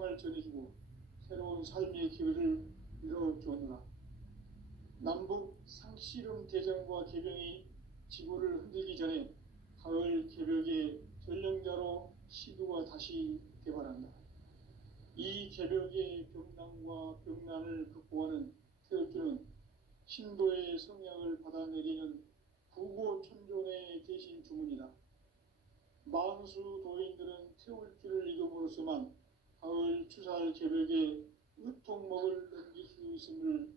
을 전해주고 새로운 삶의 기회를 열어주었노라. 남북 상씨름 대전과 개병이 지구를 흔들기 전에 가을 개벽의 전령자로 시도가 다시 개발한다. 이 개벽의 병난과 병난을 극복하는 태엽주는 신도의 성약을 받아내리는 부고천존의 대신 주문이다. 만수 도인들은 태울주를 이름으로서만 가을 추살 개벽에 의통목을 넘길 수 있음을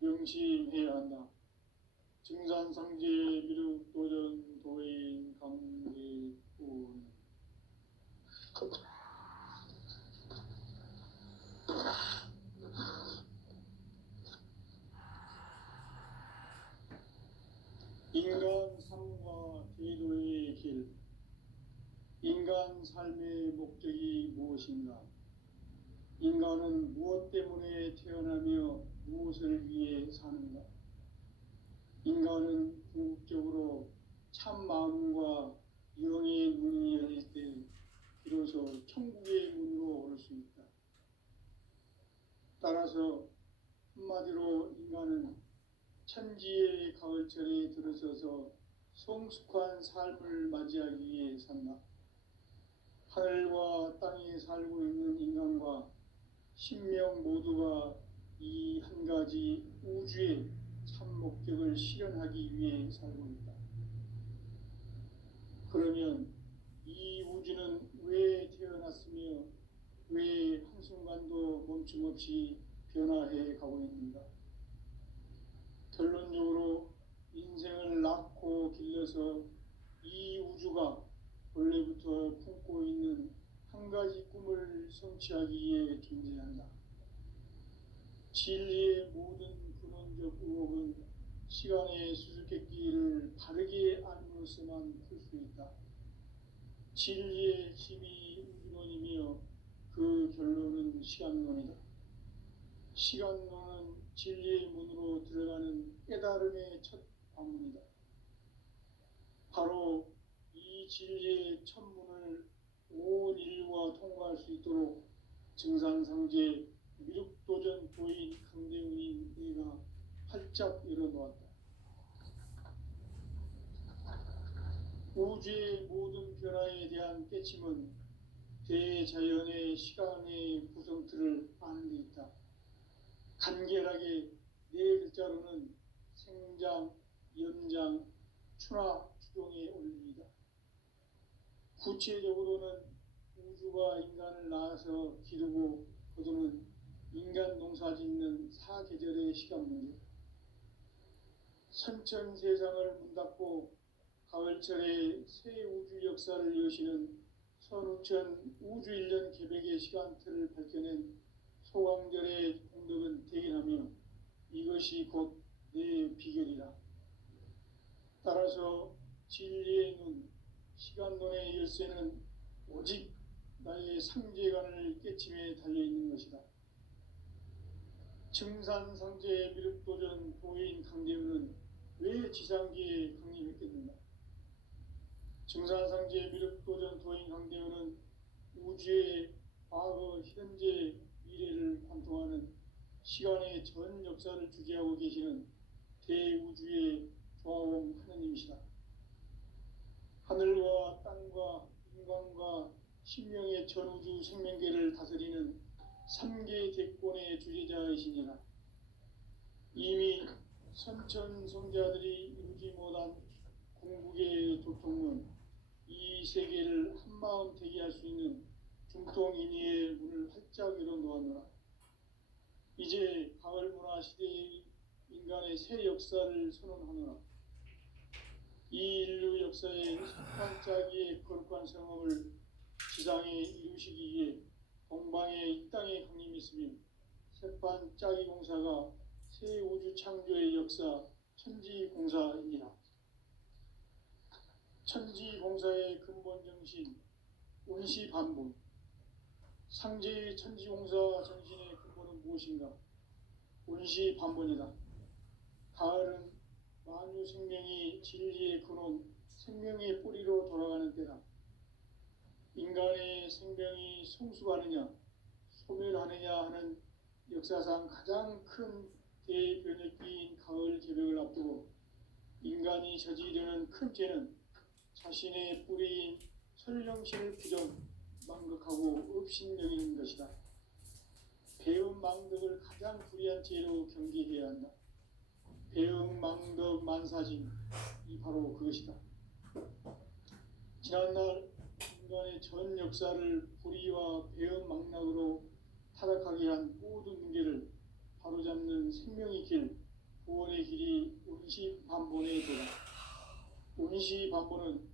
명심해야 한다. 증산상제 미륵도전 도인 강대군. 인간 삶과 제도의 길. 인간 삶의 목적이 무엇인가? 인간은 무엇 때문에 태어나며 무엇을 위해 사는가? 인간은 궁극적으로 참 마음과 영의 문이 열릴 때 비로소 천국의 문으로 올 수 있다. 따라서 한마디로 인간은 천지의 가을철에 들어서서 성숙한 삶을 맞이하기 위해 산다. 하늘과 땅에 살고 있는 인간과 신명 모두가 이 한 가지 우주의 참 목적을 실현하기 위해 살고 있다. 그러면 이 우주는 왜 태어났으며 왜 한순간도 멈춤없이 변화해 가고 있는가? 결론적으로 인생을 낳고 길러서 이 우주가 원래부터 품고 있는 한 가지 꿈을 성취하기 위해 존재한다. 진리의 모든 근원적 의혹은 시간의 수수께끼를 바르게 알므로서만 풀 수 있다. 진리의 핵심이 우주론이며 그 결론은 시간론이다. 시간론은 진리의 문으로 들어가는 깨달음의 첫 방문이다. 바로 이 진리의 첫 문을 온 인류가 통과할 수 있도록 증산상제 미륵도전 도인 강대훈이 내가 활짝 열어놓았다. 우주의 모든 변화에 대한 깨침은 대자연의 시간의 구성틀을 아는 데 있다. 간결하게 네 글자로는 생장, 연장, 추나 추동의 원리이다. 구체적으로는 우주가 인간을 낳아서 기르고 거두는 인간 농사 짓는 사계절의 시간 문제. 선천 세상을 문닫고 가을철에 새 우주 역사를 여시는 선우천 우주 1년 개백의 시간틀을 밝혀낸 소강절의 공덕은 대견하며 이것이 곧 내 비결이라. 따라서 진리의 눈, 시간론의 열쇠는 오직 나의 상제관을 깨침에 달려있는 것이다. 증산상제 미륵도전 도인 강대훈은 왜 지상기에 강림했겠는가? 증산상제 미륵도전 도인 강대훈은 우주의 과거, 현재, 미래를 관통하는 시간의 전 역사를 주재하고 계시는 대우주의 조화원 하느님이시다. 하늘과 땅과 인간과 신명의 전우주 생명계를 다스리는 3개 대권의 주재자이시니라. 이미 선천성자들이 이루지 못한 궁극의 도통문, 이 세계를 한마음 되게 할 수 있는 중통인의의 문을 활짝 열어놓았노라. 이제 가을 문화 시대의 인간의 새 역사를 선언하노라. 이 인류 역사의 석판짜기의 거룩한 성업을 지상에 이루시기 위해 동방의 이 땅에 강림했으며 석판짜기 공사가 새 우주 창조의 역사 천지공사입니다. 천지공사의 근본 정신 운시반분. 상제의 천지공사 정신의 근본은 무엇인가? 운시반분이다. 가을은 만유 생명이 진리의 근원, 생명의 뿌리로 돌아가는 때다. 인간의 생명이 성숙하느냐, 소멸하느냐 하는 역사상 가장 큰 대변혁기인 가을 개벽을 앞두고 인간이 저지르는 큰 죄는 자신의 뿌리인 설령신을 부정망각하고 업신여기는 것이다. 배은망덕을 가장 불의한 죄로 경계해야 한다. 배은망덕 만사진, 이 바로 그것이다. 지난날 인간의 전 역사를 불의와 배은망락으로 타락하게 한 모든 문제를 바로잡는 생명의 길, 구원의 길이 운시반본의 도다. 운시반본은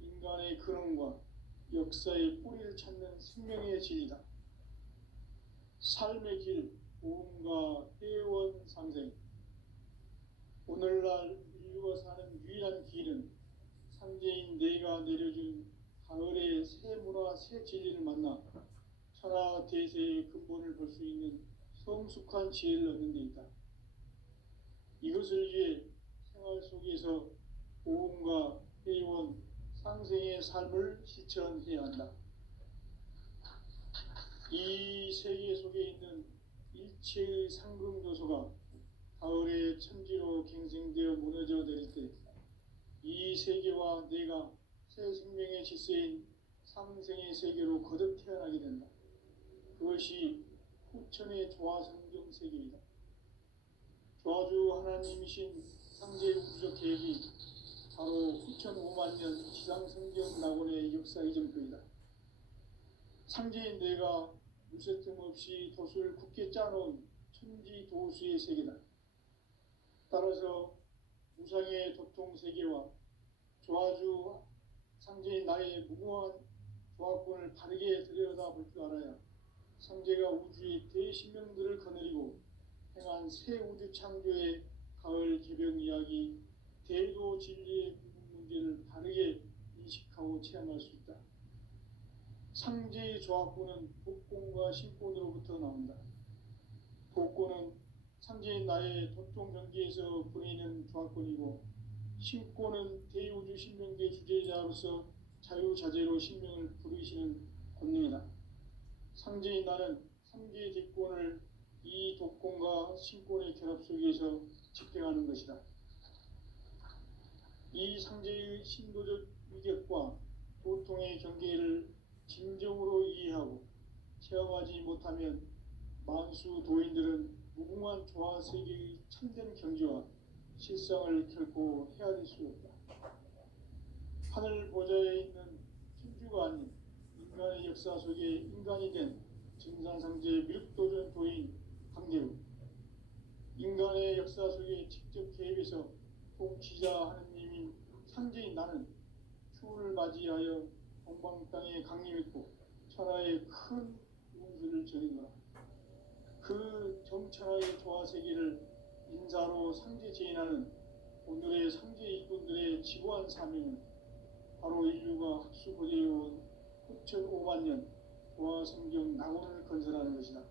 인간의 근원과 역사의 뿌리를 찾는 생명의 진리다. 삶의 길, 보험과 회원 상생. 오늘날 인류가 사는 유일한 길은 상제인 내가 내려준 가을의 새 문화, 새 진리를 만나 천하 대세의 근본을 볼 수 있는 성숙한 지혜를 얻는 데 있다. 이것을 위해 생활 속에서 보험과 회원, 상생의 삶을 실천해야 한다. 이 세계 속에 있는 일체의 상금도서가 가을의 천지로 갱생되어 무너져 내릴 때 이 세계와 내가 새 생명의 질서인 상생의 세계로 거듭 태어나게 된다. 그것이 후천의 조화성경 세계이다. 조화주 하나님이신 상제의 우주적 계획이 바로 후천 5만년 지상성경 낙원의 역사 이정표이다. 상제인 내가 무쇠틈 없이 도수를 굳게 짜놓은 천지도수의 세계다. 따라서 무상의 도통세계와 조화주 상제인 나의 무궁한 조화권을 바르게 들여다볼 줄 알아야 상제가 우주의 대신명들을 거느리고 행한 새 우주 창조의 가을 개벽 이야기, 대도 진리의 문제를 바르게 인식하고 체험할 수 있다. 상제의 조화권은 복권과 신권으로부터 나온다. 복권은 상제인 나의 도통 경계에서 보이는 조화권이고, 신권은 대우주 신명계 주제자로서 자유자재로 신명을 부르시는 권능이다. 상제인 나는 상제의 대권을 이 독권과 신권의 결합 속에서 집행하는 것이다. 이 상제의 신도적 위격과 도통의 경계를 진정으로 이해하고 체험하지 못하면 만수 도인들은 무궁한 조화 세계의 참된 경지와 실상을 결코 헤아릴 수 없다. 하늘 보좌에 있는 천주가 아닌 인간의 역사 속에 인간이 된 증산상제 미륵도전 도인 강대우, 인간의 역사 속에 직접 개입해서 통치자 하느님인 상제인 나는 추운을 맞이하여 동방 땅에 강림했고 천하의 큰 운수를 전이노라. 그 정천하의 조화세계를 인사로 상제 제인하는 오늘의 상제 일꾼들의 지고한 사명은 바로 인류가 학수고대해온 후천 5만년 조화성경 낙원을 건설하는 것이다.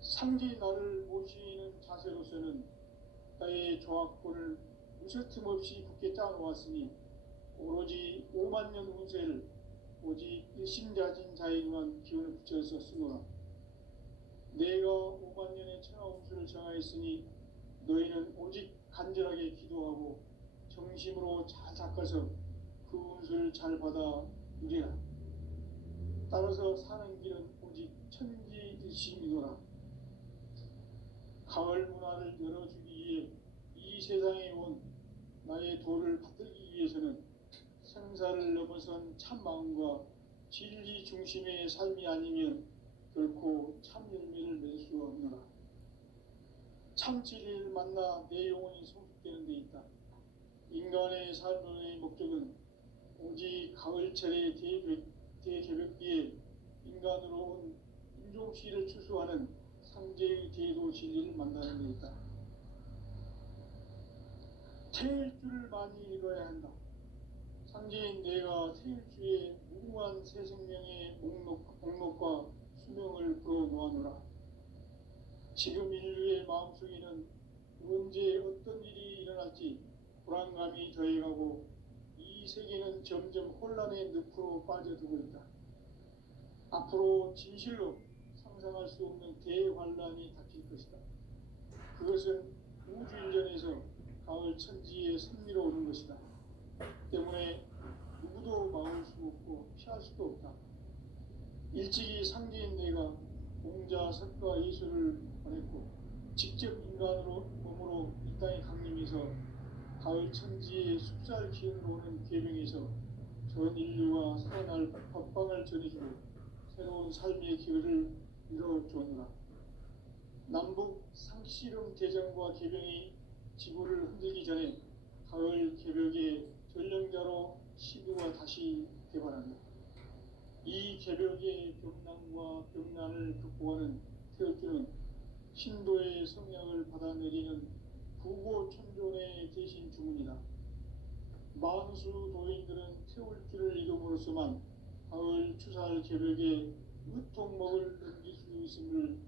상제의 나를 모시는 자세로서는 나의 조화권을 무쇠틈 없이 굳게 짜놓았으니 오로지 5만년 운세를 오직 일심자진 자에게만 기운을 붙여서 쓰노라. 내가 5만년의 천하 운수를 정하였으니 너희는 오직 간절하게 기도하고 정심으로 잘 닦아서 그 운수를 잘 받아 누리라. 따라서 사는 길은 오직 천지일심이노라. 가을 문화를 열어주기 위해 이 세상에 온 나의 도를 받들기 위해서는 생사를 넘어선 참 마음과 진리 중심의 삶이 아니면 결코 참 열매를 맺을 수가 없노라. 참 진리를 만나 내 영혼이 성숙되는 데 있다. 인간의 삶의 목적은 오직 가을철의 대개벽기에 인간으로 온 인종시를 추수하는 상제의 대도 진리를 만나는 데 있다. 태일주를 많이 읽어야 한다. 상제인 내가 태일주의 무궁한 새 생명의 목록과 수명을 풀어놓아노라. 지금 인류의 마음속에는 언제 어떤 일이 일어날지 불안감이 더해가고 이 세계는 점점 혼란의 늪으로 빠져들고 있다. 앞으로 진실로 상상할 수 없는 대환란이 닥칠 것이다. 그것은 우주인전에서 가을 천지의 섭리로 오는 것이다. 때문에 누구도 막을 수 없고 피할 수도 없다. 일찍이 상제인 내가 공자, 석가, 예수를 보냈고 직접 인간으로 몸으로 이 땅에 강림해서 가을 천지의 숲살 기운으로 오는 계명에서 전 인류가 살아날 법방을 전해주고 새로운 삶의 기회를 이뤄주느라. 남북 상씨름 대전과 개병이 지구를 흔들기 전에 가을 개벽의 전령자로 시구가 다시 개발한다. 이 개벽의 병난과 병난을 극복하는 태극기는 신도의 성령을 받아내리는 부고천존의 대신 주문이다. 만수 도인들은 태울기를 이름으로서만 가을 추살 개벽의 의통목을 넘길 수 있음을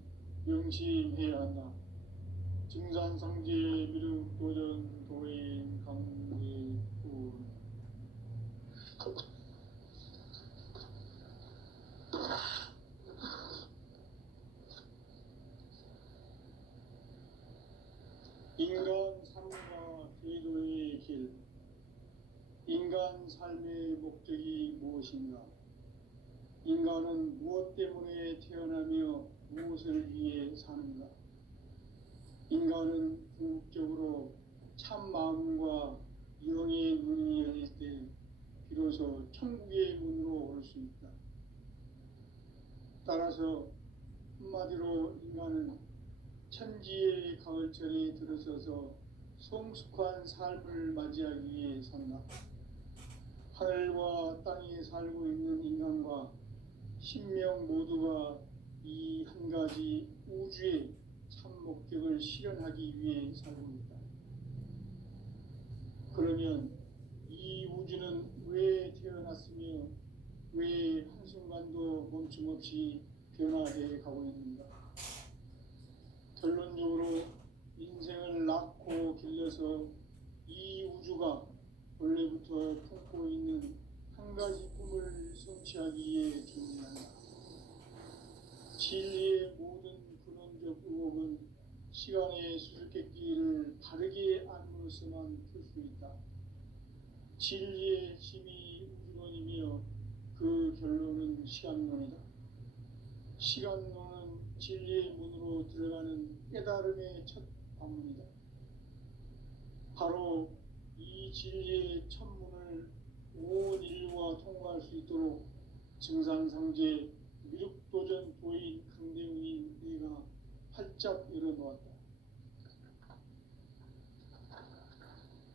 명심해야 한다. 증산상제 미륵도전 도인 강제군. 인간 삶과 제도의 길. 인간 삶의 목적이 무엇인가? 인간은 무엇 때문에 태어나며 무엇을 위해 사는가? 인간은 궁극적으로 참 마음과 영의 문이 열릴 때 비로소 천국의 문으로 올 수 있다. 따라서 한마디로 인간은 천지의 가을철에 들어서서 성숙한 삶을 맞이하기 위해 산다. 하늘과 땅에 살고 있는 인간과 신명 모두가 이 한 가지 우주의 참 목적을 실현하기 위해 살고 있다. 그러면 이 우주는 왜 태어났으며 왜 한순간도 멈춤없이 변화해 가고 있는가? 결론적으로 인생을 낳고 길러서 이 우주가 원래부터 품고 있는 한 가지 꿈을 성취하기 위해 준비한다. 진리의 모든 근원적 의혹은 시간의 수수께끼를 바르게 알므로서만 풀 수 있다. 진리의 힘이 우주론이며 그 결론은 시간론이다. 시간론은 진리의 문으로 들어가는 깨달음의 첫 관문이다. 바로 이 진리의 천문을 온 인류가 통과할 수 있도록 증산상제 미륵도전 도인 강대훈이 내가 활짝 열어놓았다.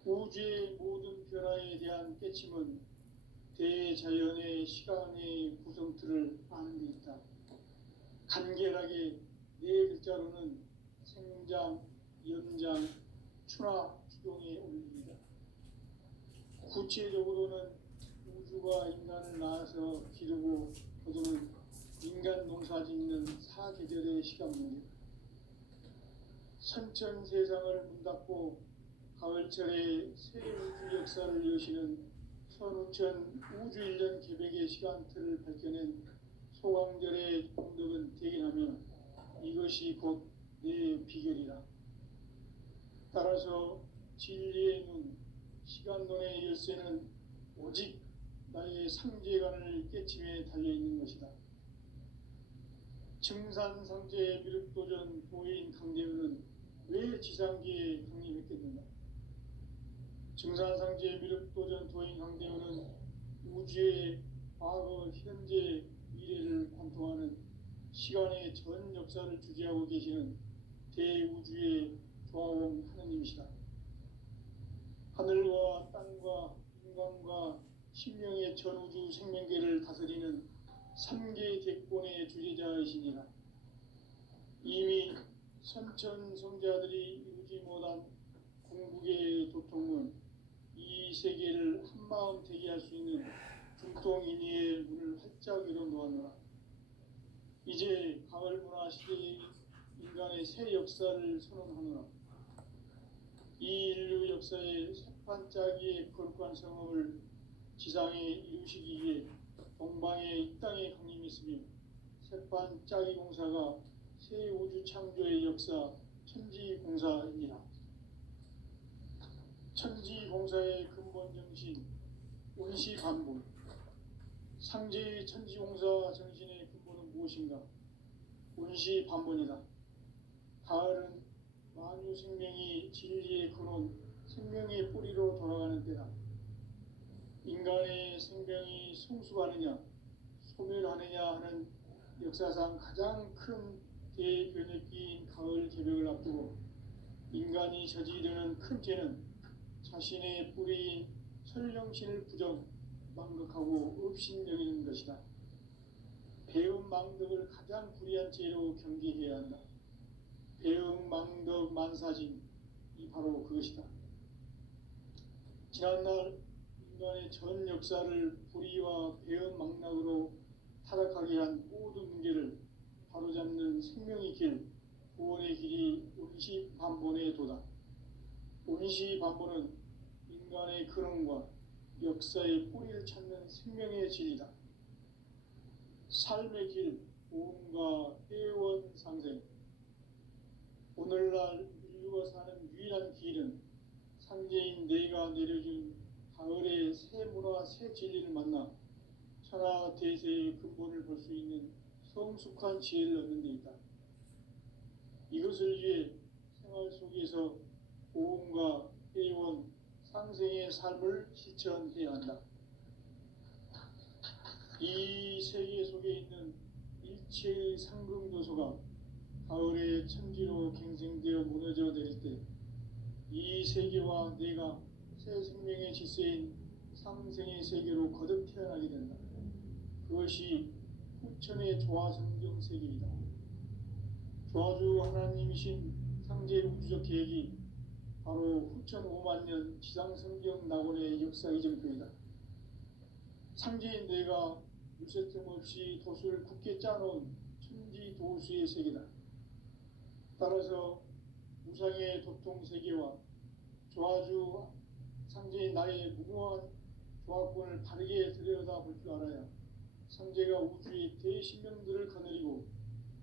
우주의 모든 변화에 대한 깨침은 대자연의 시간의 구성틀을 아는 데 있다. 간결하게 네 글자로는 생장, 연장, 추나 추동의 원리이다. 구체적으로는 우주가 인간을 낳아서 기르고 거두는 인간 농사 짓는 사계절의 시간 문제. 선천 세상을 문닫고 가을철에 새 우주 역사를 여시는 선우천 우주일년 개백의 시간틀을 밝혀낸 소강절의 공덕은 대견하며 이것이 곧 내 비결이다. 따라서 진리의 눈, 시간론의 열쇠는 오직 나의 상제관을 깨침에 달려있는 것이다. 증산상제 미륵도전 도인 강대훈은 왜 지상계에 강림했겠는가? 증산상제 미륵도전 도인 강대훈은 우주의 과거, 현재, 미래를 관통하는 시간의 전 역사를 주재하고 계시는 대우주의 조화원 하느님이시다. 하늘과 땅과 인간과 신명의 전우주 생명계를 다스리는 3개 대권의 주재자이시니라. 이미 선천 성자들이 이루지 못한 궁극의 도통은 이 세계를 한마음 되게 할 수 있는 중통인의의 문을 활짝 열어놓았노라. 이제 가을 문화 시대의 인간의 새 역사를 선언하노라. 이 인류 역사의 새판짜기의 거룩한 성업을 지상에 이루시기 위해 동방의 이 땅에 강림했으며 색반 짜기 공사가 새 우주 창조의 역사 천지공사이니라. 천지공사의 근본 정신 원시반복. 상제의 천지공사 정신의 근본은 무엇인가? 원시반복이다. 가을은 만유 생명이 진리의 근원, 생명의 뿌리로 돌아가는 때다. 인간의 생명이 성숙하느냐, 소멸하느냐 하는 역사상 가장 큰 대변혁기인 가을 개벽을 앞두고 인간이 저지르는 큰 죄는 자신의 뿌리인 설령신을 부정, 망극하고 업신여기는 것이다. 배음 망덕을 가장 불의한 죄로 경계해야 한다. 배음 망덕 만사진이 바로 그것이다. 지난날 인간의 전 역사를 불의와 배음 망락으로 타락하게 한 모든 문제를 바로잡는 생명의 길, 구원의 길이 원시반본의 도다. 원시반본은 인간의 근원과 역사의 뿌리를 찾는 생명의 진리다. 삶의 길, 보험과 회원 상생. 오늘날 인류가 사는 유일한 길은 상제인 내가 내려준 가을의 새 문화, 새 진리를 만나 천하 대세의 근본을 볼 수 있는 성숙한 지혜를 얻는 데 있다. 이것을 위해 생활 속에서 보험과 회원, 상생의 삶을 실천해야 한다. 이 세계 속에 있는 일체의 상승도소가 가을의 천지로 갱생되어 무너져 내릴 때 이 세계와 내가 새 생명의 질서인 상생의 세계로 거듭 태어나게 된다. 그것이 후천의 조화성경 세계이다. 조화주 하나님이신 상제 우주적 계획이 바로 후천 5만 년 지상성경 낙원의 역사 이정표이다. 상제인 내가 물새 틈 없이 도수를 굳게 짜놓은 천지 도수의 세계다. 따라서 무상의 도통 세계와 조화주 상제인 나의 무궁한 조화권을 바르게 들여다볼 줄 알아야 상제가 우주의 대신명들을 거느리고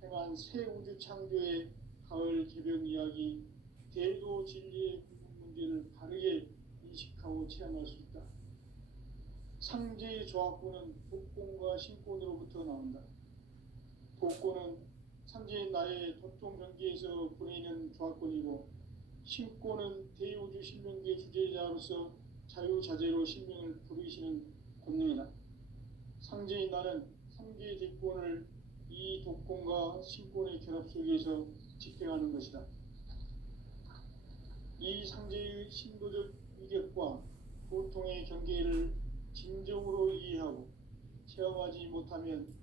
행한 새 우주 창조의 가을 개벽 이야기, 대도 진리의 궁극 문제를 바르게 인식하고 체험할 수 있다. 상제의 조합권은 독권과 신권으로부터 나온다. 독권은 상제인 나의 도통 경계에서 보내는 조합권이고, 신권은 대우주 신명계 주제자로서 자유자재로 신명을 부르시는 권능이다. 상제인 나는 상제의 대권을 이 독권과 신권의 결합 속에서 집행하는 것이다. 이 상제의 신도적 위격과 고통의 경계를 진정으로 이해하고 체험하지 못하면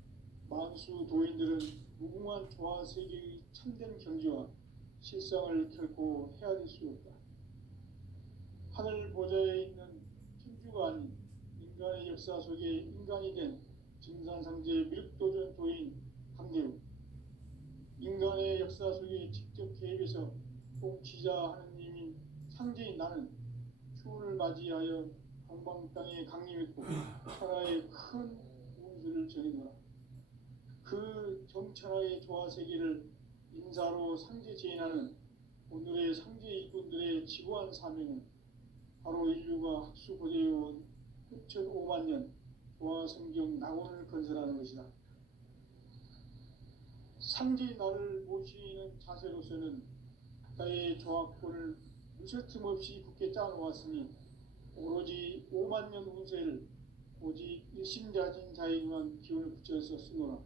만수 도인들은 무궁한 조화 세계의 참된 경지와 실상을 결코 헤아릴 수 없다. 하늘 보좌에 있는 천주가 아닌 인간의 역사 속에 인간이 된 증산상제 미륵도전 도인 강대우, 인간의 역사 속에 직접 개입해서 통치자 하느님인 상제인 나는 추운을 맞이하여 방방 땅에 강림했고 천하의 큰 운수를 전해노라. 그 정천하의 조화 세계를 인사로 상제 제인하는 오늘의 상제 일꾼들의 지고한 사명은 바로 인류가 학수 고대해온 후천 5만 년 조화 성경 낙원을 건설하는 것이다. 상제 나를 모시는 자세로서는 나의 조합권을 무쇠틈 없이 굳게 짜놓았으니 오로지 5만 년 운세를 오직 일심자진 자에게만 기운을 붙여서 쓰노라.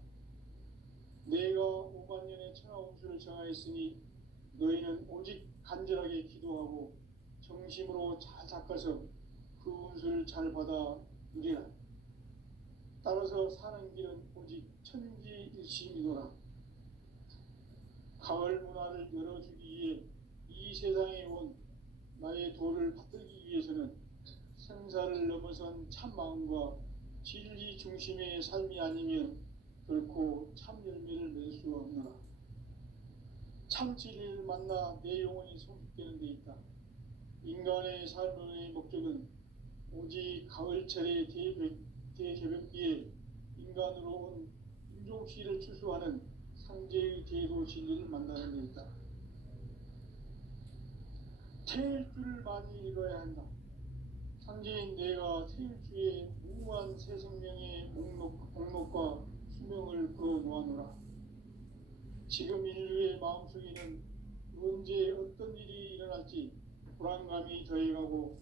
내가 5만 년의 천하 운수를 정하였으니 너희는 오직 간절하게 기도하고 정심으로 잘 닦아서 그 운수를 잘 받아 누리라. 따라서 사는 길은 오직 천지일심이노라. 가을 문화를 열어주기 위해 이 세상에 온 나의 도를 받들기 위해서는 생사를 넘어선 참 마음과 진리 중심의 삶이 아니면 결코 참 열매를 맺을 수 없노라. 참 진리를 만나 내 영혼이 성숙되는 데 있다. 인간의 삶의 목적은 오직 가을철의 대개벽기에 인간으로 온 순종시를 추수하는 상제의 제도 진리를 만나는 데 있다. 태일주를 많이 읽어야 한다. 상제인 내가 태일주의 무한 새 생명의 목록과 수명을 그어놓아노라. 지금 인류의 마음속에는 언제 어떤 일이 일어날지 불안감이 더해가고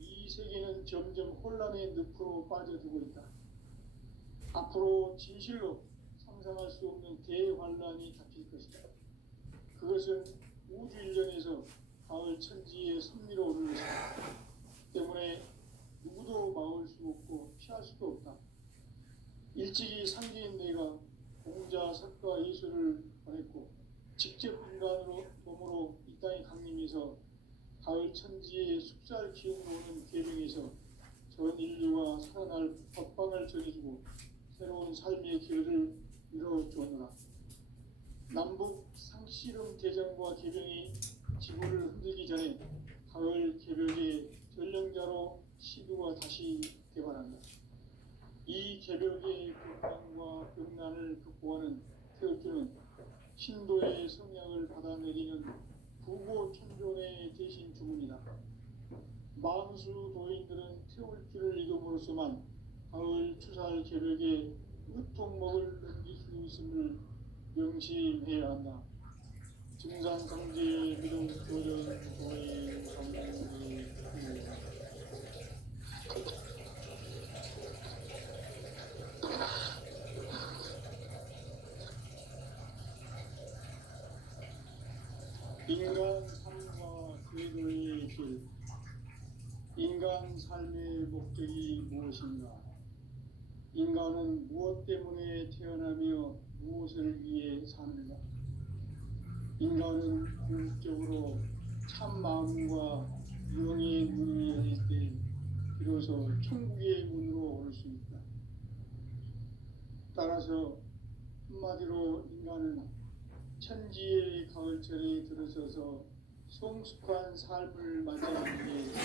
이 세계는 점점 혼란의 늪으로 빠져들고 있다. 앞으로 진실로 상상할 수 없는 대환란이 닥칠 것이다. 그것은 우주 일련에서 가을 천지의 섭리로 오는 것이다. 때문에 누구도 막을 수 없고 피할 수도 없다. 일찍이 상제인 내가 공자, 석가, 예수를 보냈고 직접 인간으로 몸으로 이 땅에 강림해서 가을 천지의 숲살 기운으로 오는 계명에서 전 인류가 살아날 법방을 전해주고 새로운 삶의 길을 이뤄주었노라. 남북 상씨름 대전과 개병이 지구를 흔들기 전에 가을 개벽의 전령자로 시두가 다시 개발한다. 이 개벽의 고난과 병난을 극복하는 태울주는 신도의 성약을 받아내리는 부고천존의 대신 주문이다. 만수 도인들은 태울주를 읽음으로써만 가을 추살 개벽의 으통목을 넘길 수 있음을 명심해야 한다. 증산상제 미동 교련 도의 성공의 인간 삶과 제도의 길. 인간 삶의 목적이 무엇인가? 인간은 무엇 때문에 태어나며 무엇을 위해 사는가? 인간은 궁극적으로 참 마음과 영의 문을 열릴 때 비로소 천국의 문으로 올 수 있다. 따라서 한마디로 인간은 천지의 가을철에 들어서서 성숙한 삶을 맞이하기 위해서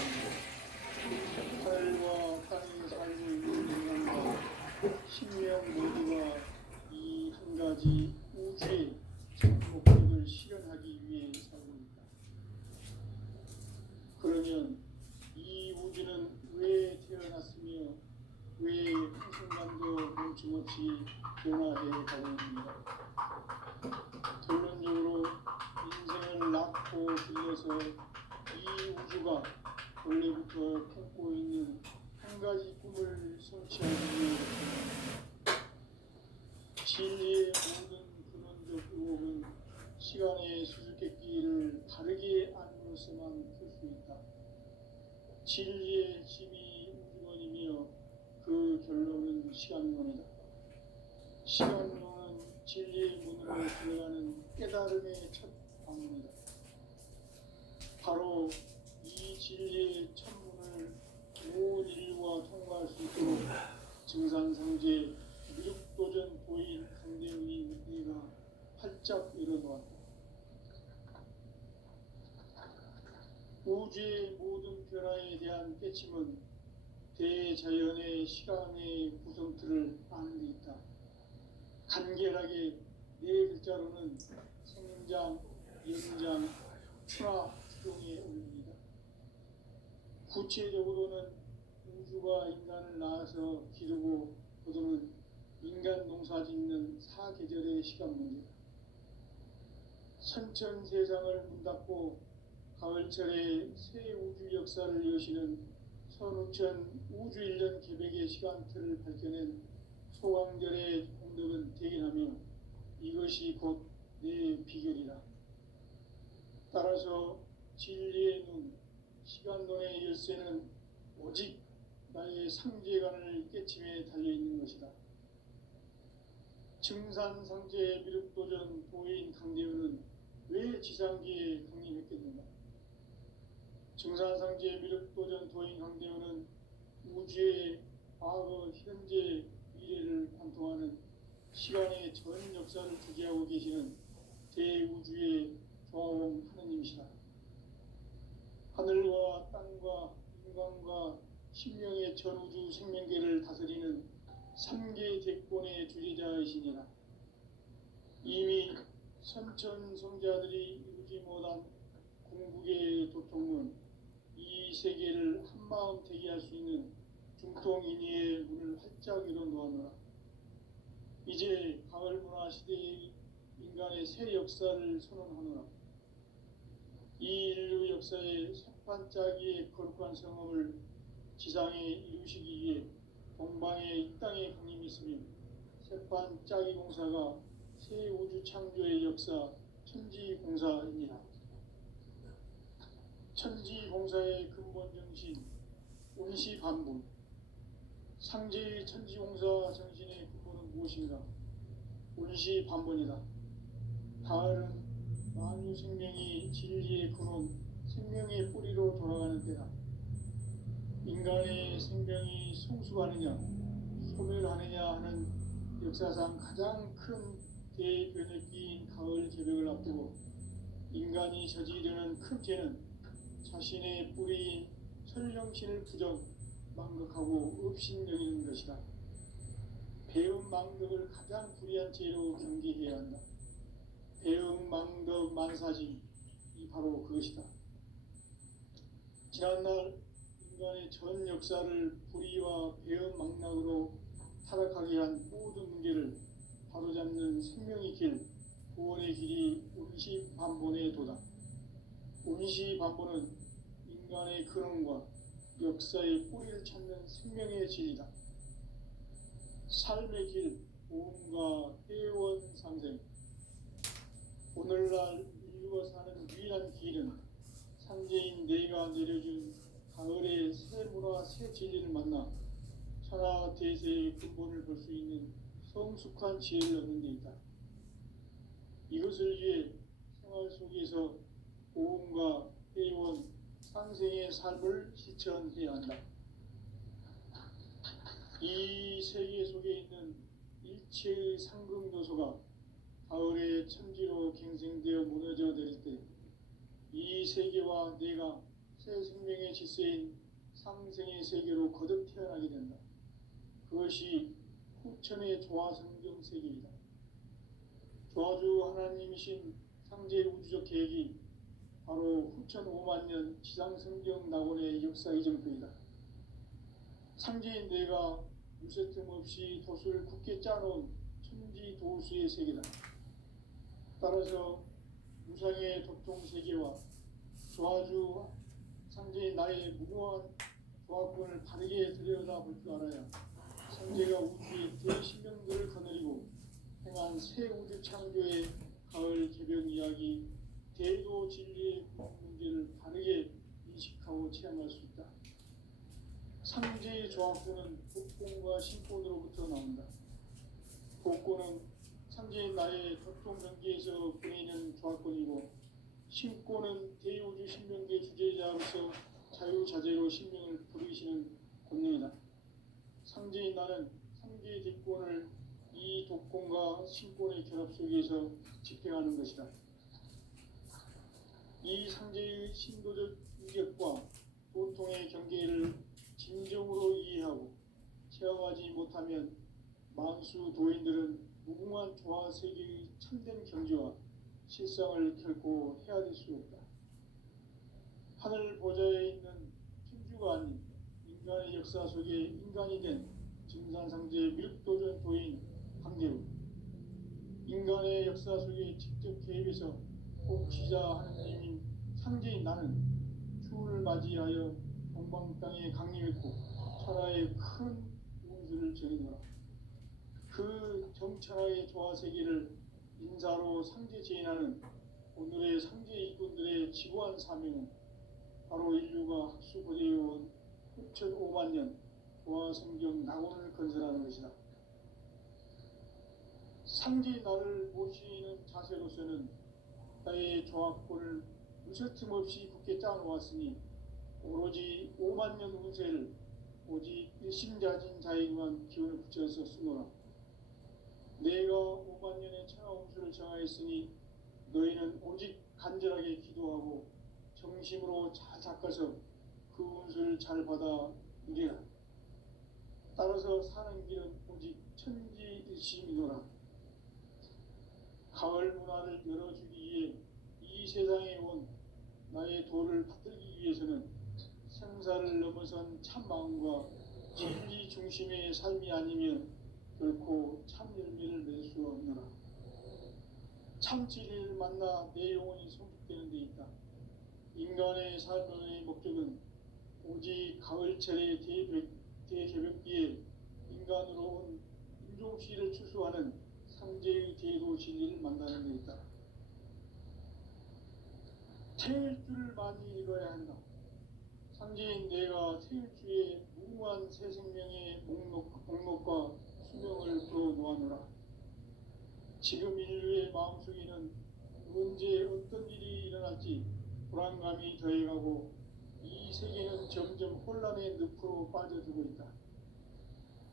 하늘과 땅의 삶을 이룬 인간과 신명 모두가 이 한 가지 우주의 목적을 실현하기 위해 살고 있다. 그러면 이 우주는 왜 태어났으며 왜 한순간도 멈춤없이 변화해 가고 있는가? 결론적으로 인생을 낳고 길러서 이 우주가 원래부터 품고 있는 한 가지 꿈을 성취하기 위해 진리의 모든 근원적 의혹은 시간의 수수께끼를 다르게 안으로서만 풀 수 있다. 진리의 힘이 우주론이며 그 결론은 시간론이다. 시간론은 진리의 문으로 들어가는 깨달음의 첫 방문이다. 바로 이 진리의 천문을 온 인류가 통과할 수 있도록 증산상제 미륵도전 보인 강대의 은혜가 활짝 열어놓았다. 우주의 모든 변화에 대한 깨침은 대자연의 시간의 구성틀을 아는 데 있다. 간결하게 네 글자로는 생장, 연장, 추나 추종에 올립니다. 구체적으로는 우주가 인간을 낳아서 기르고 거두는 인간 농사 짓는 사계절의 시간 문제다. 선천 세상을 문 닫고 가을철에 새 우주 역사를 여시는 선우천 우주 일년 계백의 시간틀을 밝혀낸 소강절의 공덕은 대견하며 이것이 곧 내 비결이다. 따라서 진리의 눈, 시간론의 열쇠는 오직 나의 상제관을 깨침에 달려있는 것이다. 증산상제 미륵도전 보혜인 강대우는 왜 지상기에 강림했겠는가? 증산상제 미륵도전 도인 강대우는 우주의 과거, 현재, 미래를 관통하는 시간의 전 역사를 주재하고 계시는 대우주의 조화원 하느님이시다. 하늘과 땅과 인간과 신명의 전우주 생명계를 다스리는 삼계 대권의 주제자이시니라. 선천 성자들이 이루지 못한 궁극의 도통은 이 세계를 한마음 되게 할 수 있는 중통인의의 문을 활짝 열어 놓았노라. 이제 가을 문화 시대의 인간의 새 역사를 선언하노라. 이 인류 역사의 새반짝이의 거룩한 성험을 지상에 이루시기 위해 동방의 이 땅에 강림이 있으며 새반짝이 공사가 새 우주 창조의 역사 천지공사입니다. 천지공사의 근본 정신 운시반본. 상제의 천지공사 정신의 근본은 무엇인가? 운시반본이다. 가을은 만유 생명이 진리의 근원, 생명의 뿌리로 돌아가는 때다. 인간의 생명이 성숙하느냐, 소멸하느냐 하는 역사상 가장 큰 대변혁기인 가을 개벽을 앞두고 인간이 저지르는 큰 죄는 자신의 뿌리인 설령신을 부정, 망극하고 업신여기는 것이다. 배움 망덕을 가장 불의한 죄로 경계해야 한다. 배움 망덕 만사지, 이 바로 그것이다. 지난날 인간의 전 역사를 불의와 배움 망락으로 타락하게 한 모든 문제를 바로잡는 생명의 길, 구원의 길이 운시반본의 도다. 운시반본은 인간의 근원과 역사의 뿌리를 찾는 생명의 진리다. 삶의 길, 보험과 회원 상생. 오늘날 인류가 사는 유일한 길은 상제인 내가 내려준 가을의 새 문화, 새 진리를 만나 천하 대세의 근본을 볼 수 있는 성숙한 지혜를 얻는 데 있다. 이것을 위해 생활 속에서 보험과 회원, 상생의 삶을 실천해야 한다. 이 세계 속에 있는 일체의 상금요소가 가을의 천지로 갱생되어 무너져 내릴 때 이 세계와 내가 새 생명의 질서인 상생의 세계로 거듭 태어나게 된다. 그것이 후천의 조화성경 세계이다. 조화주 하나님이신 상제 우주적 계획이 바로 후천 5만 년 지상성경 낙원의 역사 이정표이다. 상제인 내가 무쇠 틈 없이 돛을 굳게 짜놓은 천지도수의 세계다. 따라서 무상의 도통세계와 조화주 상제인 나의 무궁한 조화권을 바르게 들여다볼 줄 알아야 상제가 우주의 대신명들을 거느리고 행한 새 우주 창조의 가을 개벽 이야기, 대도 진리의 문제를 바르게 인식하고 체험할 수 있다. 상제의 조화권은 복권과 신권으로부터 나온다. 복권은 상제인 나의 도통 경계에서 보내는 조화권이고, 신권은 대우주 신명계 주제자로서 자유자재로 신명을 부르시는 권능이다. 상제인 나는 상제의 대권을 이 독권과 신권의 결합 속에서 집행하는 것이다. 이 상제의 신도적 위력과 도통의 경계를 진정으로 이해하고 체험하지 못하면 만수 도인들은 무궁한 조화 세계의 참된 경지와 실상을 결코 헤아릴 수 없다. 하늘 보좌에 있는 천주가 아닌 인간의 역사 속에 인간이 된 증산상제 밀도전 도인 강대우, 인간의 역사 속에 직접 개입해서 복지자 하느님인 상제인 나는 추운을 맞이하여 동방 땅에 강림했고 천하의 큰 운수를 정해놓아 그 정천하의 조화 세계를 인사로 상제 제인하는 오늘의 상제 일꾼들의 지구한 사명은 바로 인류가 학수고대해온 후천 5만 년 조화 성경 낙원을 건설하는 것이다. 상제 나를 모시는 자세로서는 나의 조화권을 무쇠틈 없이 굳게 짜놓았으니 오로지 5만 년 운세를 오직 일심자진 자에게만 기운을 붙여서 쓰노라. 내가 5만 년의 천하 운수를 정하였으니 너희는 오직 간절하게 기도하고 정심으로 잘 닦아서 그 운수를 잘 받아 누리라. 따라서 사는 길은 오직 천지일심이노라. 가을 문화를 열어주기 위해 이 세상에 온 나의 도를 받들기 위해서는 생사를 넘어선 참 마음과 진리 중심의 삶이 아니면 결코 참 열매를 맺을 수 없노라. 참 진리를 만나 내 영혼이 성숙되는 데 있다. 인간의 삶의 목적은 오직 가을철의 대개벽기에 인간으로 온 인종시를 추수하는 상제의 대도 진리를 만나는 데 있다. 태일주를 많이 읽어야 한다. 상제인 내가 태일주의 무궁한 새 생명의 목록과 수명을 풀어놓아노라. 지금 인류의 마음속에는 언제 어떤 일이 일어날지 불안감이 더해가고 이 세계는 점점 혼란의 늪으로 빠져들고 있다.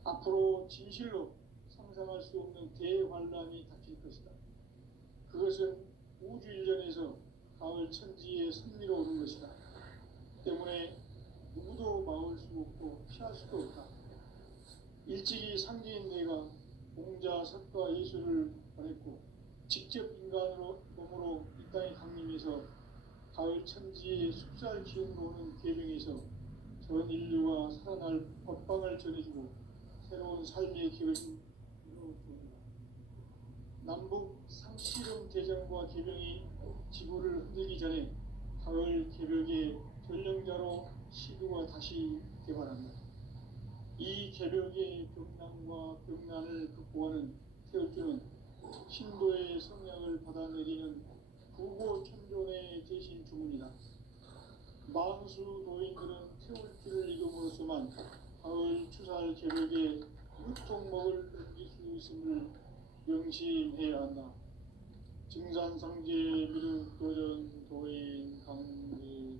앞으로 진실로 상상할 수 없는 대환란이 닥칠 것이다. 그것은 우주 일련에서 가을 천지의 승리로 오는 것이다. 때문에 누구도 막을 수 없고 피할 수도 없다. 일찍이 상제인 내가 공자, 석가, 예수를 보냈고 직접 인간으로 몸으로 이 땅에 강림해서 가을 천지의 숲살 기운으로 오는 계명에서 전 인류가 살아날 법방을 전해주고 새로운 삶의 기회를 이루어줍니다. 남북 상씨름 대전과 계명이 지구를 흔들기 전에 가을 개벽의 전령자로 시도가 다시 개발합니다. 이 개벽의 병난과 병난을 극복하는 태울주는 신도의 성약을 받아내리는 부고천존의 대신 주문이다. 만수 도인들은 태울주를 읽음으로써만 가을 추살 개벽의 유통목을 넘길 수 있음을 명심해야 한다. 증산상제 미륵도전 도인 강대군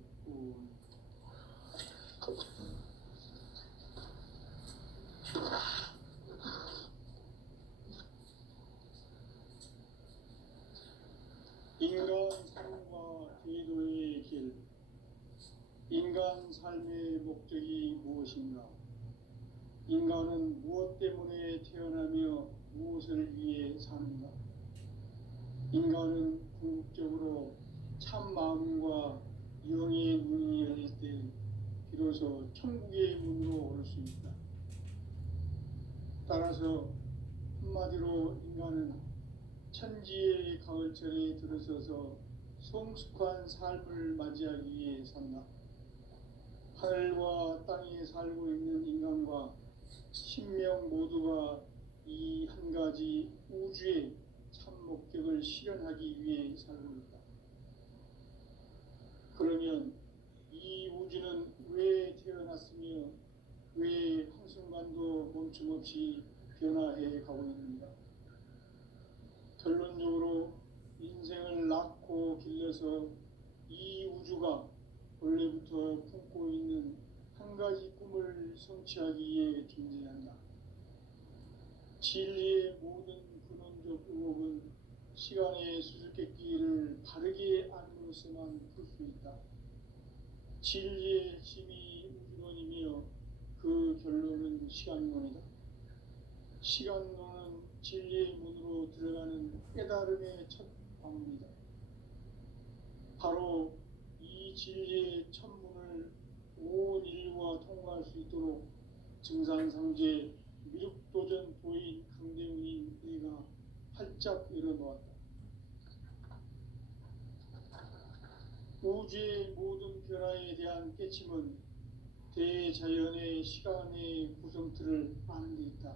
인간 삶과 제도의 길. 인간 삶의 목적이 무엇인가? 인간은 무엇 때문에 태어나며 무엇을 위해 사는가? 인간은 궁극적으로 참 마음과 영의 문이 열릴 때 비로소 천국의 문으로 올 수 있다. 따라서 한마디로 인간은 천지의 가을철에 들어서서 성숙한 삶을 맞이하기 위해 산다. 하늘과 땅에 살고 있는 인간과 신명 모두가 이 한 가지 우주의 참 목적을 실현하기 위해 살고 있다. 그러면 이 우주는 왜 태어났으며 왜 한순간도 멈춤없이 변화해 가고 있는가? 결론적으로 인생을 낳고 길러서 이 우주가 원래부터 품고 있는 한 가지 꿈을 성취하기 위해 존재한다. 진리의 모든 근원적 의혹은 시간의 수수께끼를 바르게 알므로서만 풀 수 있다. 진리의 핵심이 우주론이며 그 결론은 시간론이다. 시간론은 진리의 문으로 들어가는 깨달음의 첫 방문이다. 바로 이 진리의 첫 문을 온 인류가 통과할 수 있도록 증산상제 미륵도전 도인 강대웅인 내가 활짝 열어놓았다. 우주의 모든 변화에 대한 깨침은 대자연의 시간의 구성틀을 아는 데 있다.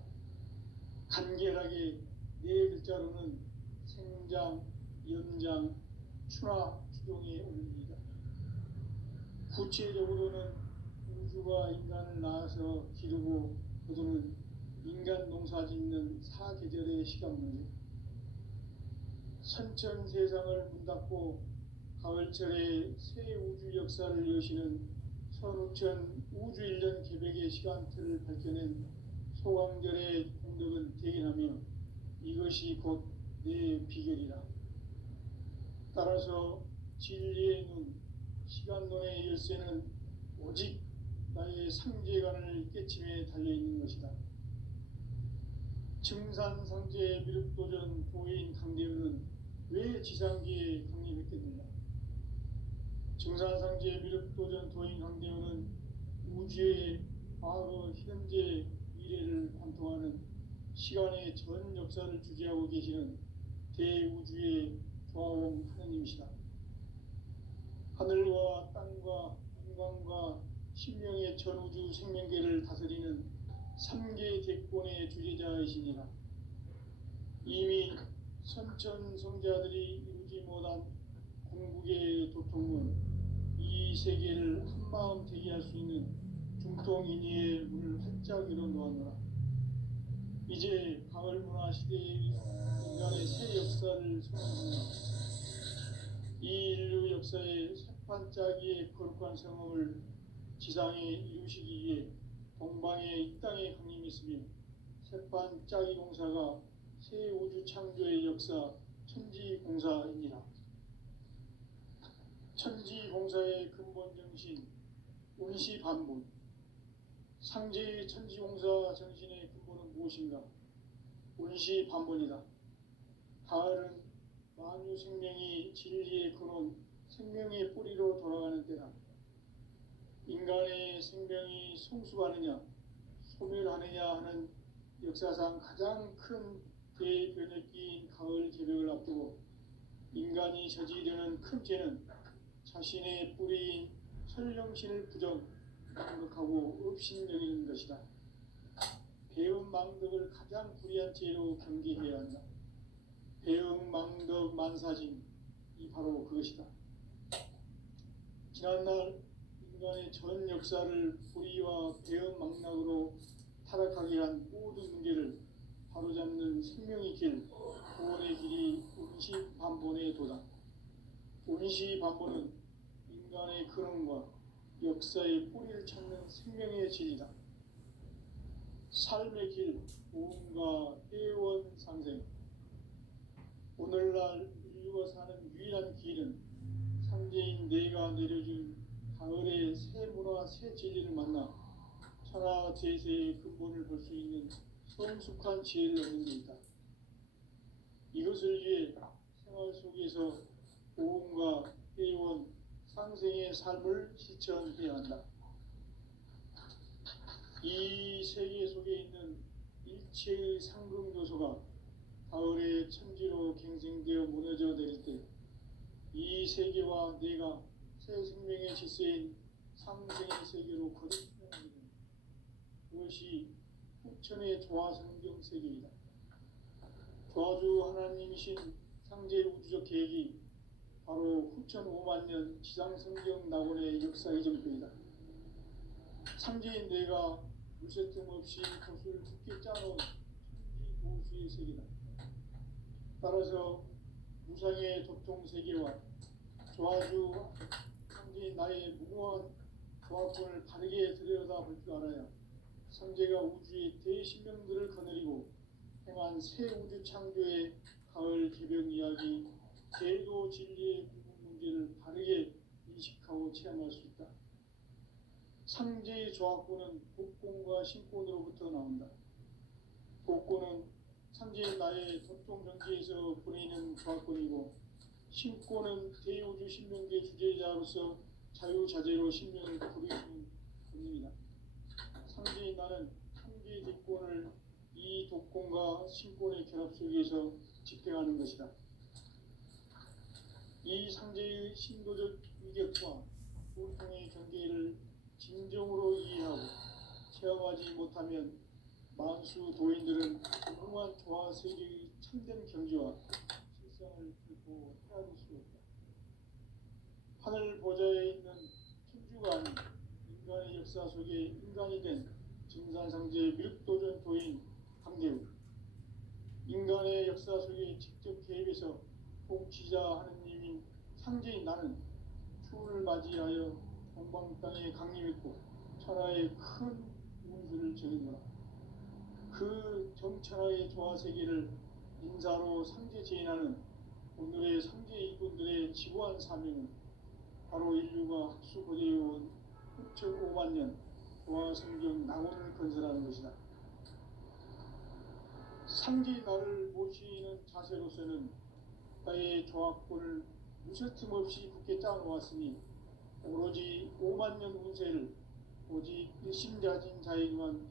간결하게 네 글자로는 생장, 연장, 추나 추동의 원리이다. 구체적으로는 우주가 인간을 낳아서 기르고 거두는 인간 농사 짓는 사계절의 시간 문제. 선천 세상을 문 닫고 가을철에 새 우주 역사를 여시는 선우천 우주 1년 개벽의 시간틀을 밝혀낸 소강절의 공덕은 대견하며 이것이 곧 내 비결이라. 따라서 진리의 눈, 시간론의 열쇠는 오직 나의 상제관을 깨침에 달려있는 것이다. 증산상제 미륵도전 도인 강대우는 지상기에 강림했겠느냐. 증산상제 미륵도전 도인 강대우는 우주의 과거, 현재, 미래를 관통하는 시간의 전 역사를 주재하고 계시는 대우주의 조화원 하느님이시다. 하늘과 땅과 인간과 신명의 전우주 생명계를 다스리는 3계 대권의 주재자이시니라. 이미 선천성자들이 이루지 못한 궁극의 도통은 이 세계를 한마음 되게 할 수 있는 중통인의의 문을 활짝 열어 놓았노라. 이제 가을 문화 시대의 인간의 새 역사를 선언합니다. 이 인류 역사의 새판짜기의 거룩한 성험을 지상에 이루시기 위해 동방의 이 땅에 강림했으며 새판짜기 공사가 새 우주 창조의 역사 천지공사이니라. 천지공사의 근본 정신 운시반본. 상제의 천지공사 정신의 근본은 무엇인가? 운시반본이다. 가을은 만유 생명이 진리의 근원, 생명의 뿌리로 돌아가는 때다. 인간의 생명이 성숙하느냐, 소멸하느냐 하는 역사상 가장 큰 대변혁기인 가을 개벽을 앞두고 인간이 저지르는 큰 죄는 자신의 뿌리인 설령신을 부정하고 업신여기는 것이다. 배은망덕을 가장 불의한 죄로 경계해야 한다. 배은망덕 만사진, 이 바로 그것이다. 지난날 인간의 전 역사를 불의와 배은망락으로 타락하게 한 모든 문제를 바로잡는 생명의 길, 구원의 길이 운시반본의 도다. 운시반본은 인간의 근원과 역사의 뿌리를 찾는 생명의 진리다. 삶의 길, 보험과 회원상생. 오늘날 인류가 사는 유일한 길은 상제인 내가 내려준 가을의 새 문화, 새 진리를 만나 천하제세의 근본을 볼 수 있는 성숙한 지혜를 얻는 데 있다. 이것을 위해 생활 속에서 보험과 회원, 상생의 삶을 실천해야 한다. 이 세계 속에 있는 일체의 상급 요소가 가을의 천지로 갱생되어 무너져 내릴 때 이 세계와 내가 새 생명의 질서인 상생의 세계로 거듭나게 된다. 그것이 후천의 조화성경 세계이다. 조화주 하나님이신 상제 우주적 계획이 바로 후천 5만 년 지상성경 낙원의 역사 이전표이다. 상제인 내가 물새틈 없이 돛을 굳게 짜놓은 천지 도수의 세계다. 따라서 무상의 도통 세계와 조화주 상제인 나의 무궁한 조화권을 바르게 들여다볼 줄 알아야 상제가 우주의 대신명들을 거느리고 행한 새 우주 창조의 가을 개벽 이야기, 제도 진리의 궁극 문제를 바르게 인식하고 체험할 수 있다. 상제의 조화권은 복권과 신권으로부터 나온다. 복권은 상제의 나의 도통 경계에서 보내는 조화권이고, 신권은 대우주 신명계 주제자로서 자유자재로 신명을 부르시는 권능이다. 상제의 나는 상제의 대권을 이 독권과 신권의 결합 속에서 집행하는 것이다. 이 상제의 신도적 위격과 보통의 경계를 진정으로 이해하고 체험하지 못하면 만수 도인들은 무궁한 조화 세계의 참된 경지와 실상을 결코 헤아릴 수 없다. 하늘 보좌에 있는 천주가 아닌 인간의 역사 속에 인간이 된 증산상제 미륵도전 도인 강대우, 인간의 역사 속에 직접 개입해서 통치자 하느님인 상제인 나는 추운을 맞이하여 동방 땅에 강림했고 천하의 큰 운수를 적인노라. 그 정천하의 조화 세계를 인사로 상제 제인하는 오늘의 상제 일꾼들의 지고한 사명은 바로 인류가 학수 고대해온 후천 5만 년 조화 성경 낙원을 건설하는 것이다. 상제 나를 모시는 자세로서는 국가의 조합권을 무쇠 틈 없이 굳게 짜놓았으니 오로지 5만 년 운세를 오직 일심자진 자에게만